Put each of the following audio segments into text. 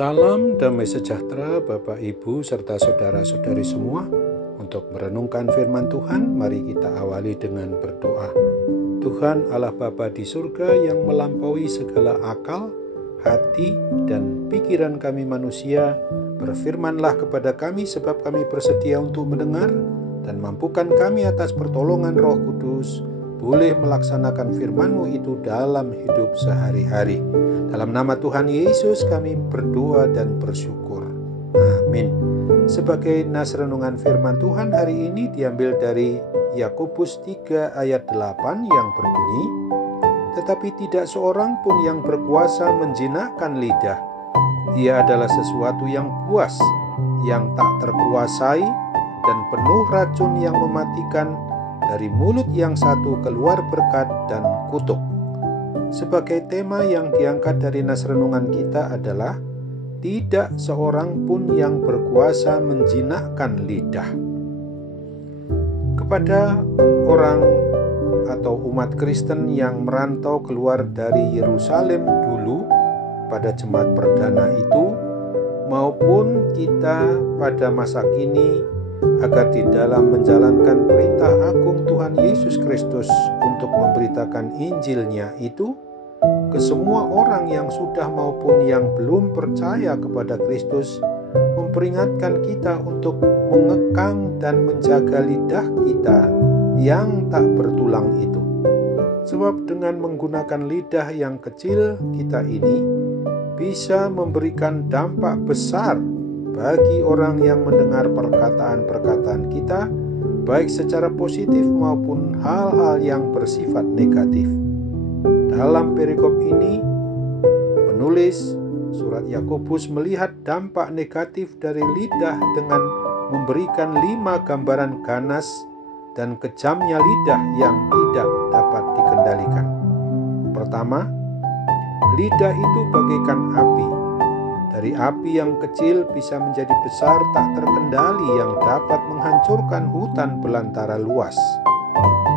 Salam damai sejahtera Bapak Ibu serta saudara-saudari semua. Untuk merenungkan firman Tuhan, mari kita awali dengan berdoa. Tuhan Allah Bapa di surga yang melampaui segala akal, hati, dan pikiran kami manusia, berfirmanlah kepada kami sebab kami bersedia untuk mendengar, dan mampukan kami atas pertolongan Roh Kudus boleh melaksanakan firman-Mu itu dalam hidup sehari-hari. Dalam nama Tuhan Yesus kami berdoa dan bersyukur. Amin. Sebagai nas renungan firman Tuhan hari ini diambil dari Yakobus 3 ayat 8 yang berbunyi, "Tetapi tidak seorang pun yang berkuasa menjinakkan lidah. Ia adalah sesuatu yang buas, yang tak terkuasai, dan penuh racun yang mematikan. Dari mulut yang satu keluar berkat dan kutuk." Sebagai tema yang diangkat dari nas renungan kita adalah tidak seorang pun yang berkuasa menjinakkan lidah. Kepada orang atau umat Kristen yang merantau keluar dari Yerusalem dulu pada jemaat perdana itu, maupun kita pada masa kini, agar di dalam menjalankan perintah agung Tuhan Yesus Kristus untuk memberitakan Injil-Nya itu ke semua orang yang sudah maupun yang belum percaya kepada Kristus, memperingatkan kita untuk mengekang dan menjaga lidah kita yang tak bertulang itu. Sebab dengan menggunakan lidah yang kecil kita ini bisa memberikan dampak besar bagi orang yang mendengar perkataan-perkataan kita, baik secara positif maupun hal-hal yang bersifat negatif. Dalam perikop ini, penulis surat Yakobus melihat dampak negatif dari lidah dengan memberikan 5 gambaran ganas dan kejamnya lidah yang tidak dapat dikendalikan. Pertama, lidah itu bagaikan api. Dari api yang kecil bisa menjadi besar tak terkendali yang dapat menghancurkan hutan belantara luas.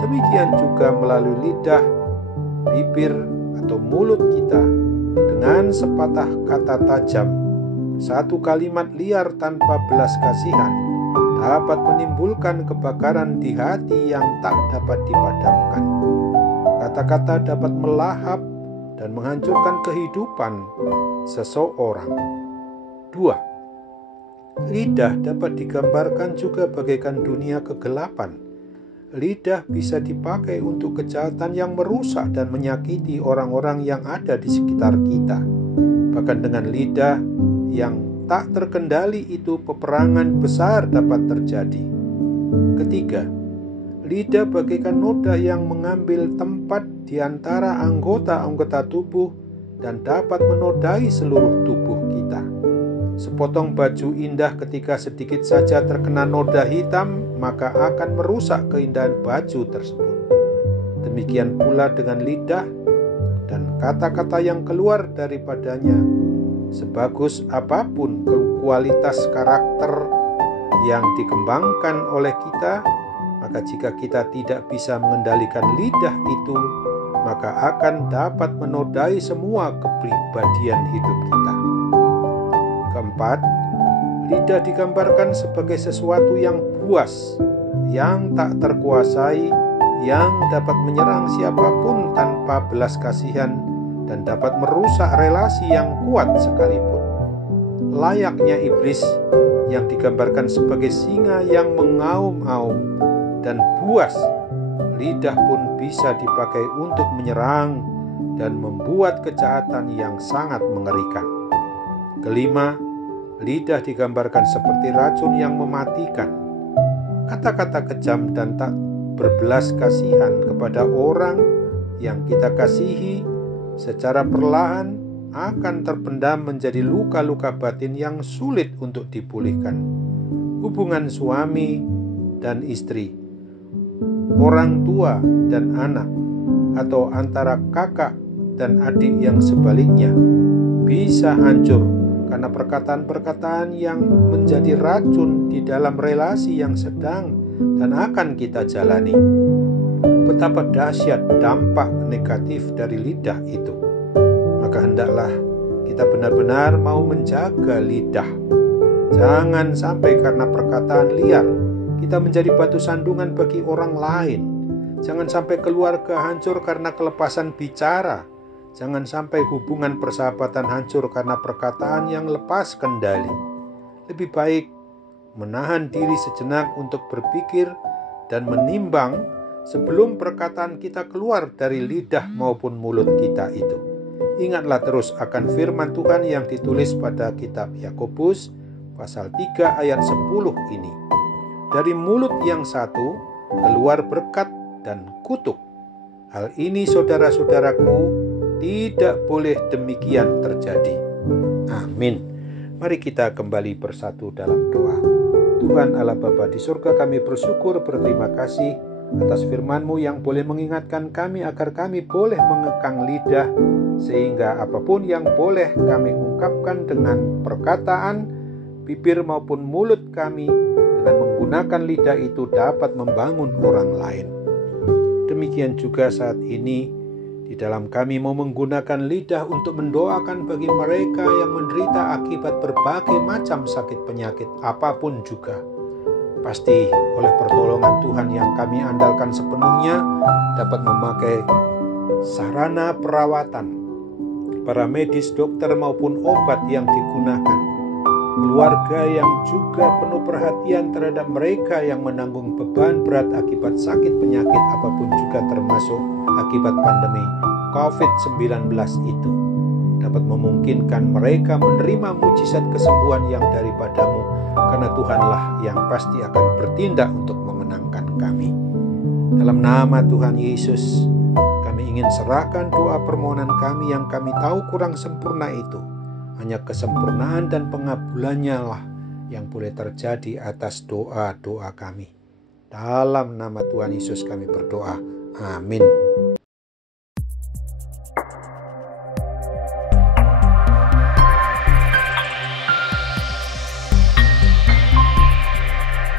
Demikian juga melalui lidah, bibir atau mulut kita, dengan sepatah kata tajam, satu kalimat liar tanpa belas kasihan dapat menimbulkan kebakaran di hati yang tak dapat dipadamkan. Kata-kata dapat melahap dan menghancurkan kehidupan seseorang. 2. Lidah dapat digambarkan juga bagaikan dunia kegelapan. Lidah bisa dipakai untuk kejahatan yang merusak dan menyakiti orang-orang yang ada di sekitar kita. Bahkan dengan lidah yang tak terkendali itu, peperangan besar dapat terjadi. Ketiga, lidah bagaikan noda yang mengambil tempat di antara anggota-anggota tubuh dan dapat menodai seluruh tubuh kita. Sepotong baju indah ketika sedikit saja terkena noda hitam, maka akan merusak keindahan baju tersebut. Demikian pula dengan lidah dan kata-kata yang keluar daripadanya. Sebagus apapun kualitas karakter yang dikembangkan oleh kita, maka jika kita tidak bisa mengendalikan lidah itu, maka akan dapat menodai semua kepribadian hidup kita. Keempat, lidah digambarkan sebagai sesuatu yang buas, yang tak terkuasai, yang dapat menyerang siapapun tanpa belas kasihan dan dapat merusak relasi yang kuat sekalipun. Layaknya iblis yang digambarkan sebagai singa yang mengaum-aum dan buas, lidah pun bisa dipakai untuk menyerang dan membuat kejahatan yang sangat mengerikan. Kelima, lidah digambarkan seperti racun yang mematikan. Kata-kata kejam dan tak berbelas kasihan kepada orang yang kita kasihi secara perlahan akan terpendam menjadi luka-luka batin yang sulit untuk dipulihkan. Hubungan suami dan istri, orang tua dan anak, atau antara kakak dan adik yang sebaliknya bisa hancur karena perkataan-perkataan yang menjadi racun di dalam relasi yang sedang dan akan kita jalani. Betapa dahsyat dampak negatif dari lidah itu. Maka hendaklah kita benar-benar mau menjaga lidah. Jangan sampai karena perkataan liar kita menjadi batu sandungan bagi orang lain. Jangan sampai keluarga hancur karena kelepasan bicara. Jangan sampai hubungan persahabatan hancur karena perkataan yang lepas kendali. Lebih baik menahan diri sejenak untuk berpikir dan menimbang sebelum perkataan kita keluar dari lidah maupun mulut kita itu. Ingatlah terus akan firman Tuhan yang ditulis pada kitab Yakobus pasal 3 ayat 10 ini. Dari mulut yang satu keluar berkat dan kutuk. Hal ini saudara-saudaraku tidak boleh demikian terjadi. Amin. Mari kita kembali bersatu dalam doa. Tuhan Allah Bapa di surga, kami bersyukur berterima kasih atas firman-Mu yang boleh mengingatkan kami agar kami boleh mengekang lidah, sehingga apapun yang boleh kami ungkapkan dengan perkataan, bibir maupun mulut kami, dengan menggunakan lidah itu dapat membangun orang lain. Demikian juga saat ini di dalam kami mau menggunakan lidah untuk mendoakan bagi mereka yang menderita akibat berbagai macam sakit penyakit apapun juga. Pasti oleh pertolongan Tuhan yang kami andalkan sepenuhnya dapat memakai sarana perawatan, para medis, dokter maupun obat yang digunakan. Keluarga yang juga penuh perhatian terhadap mereka yang menanggung beban berat akibat sakit penyakit apapun juga termasuk akibat pandemi COVID-19 itu dapat memungkinkan mereka menerima mujizat kesembuhan yang daripadamu, karena Tuhanlah yang pasti akan bertindak untuk memenangkan kami. Dalam nama Tuhan Yesus, kami ingin serahkan doa permohonan kami yang kami tahu kurang sempurna itu. Hanya kesempurnaan dan pengabulannya lah yang boleh terjadi atas doa-doa kami. Dalam nama Tuhan Yesus kami berdoa. Amin.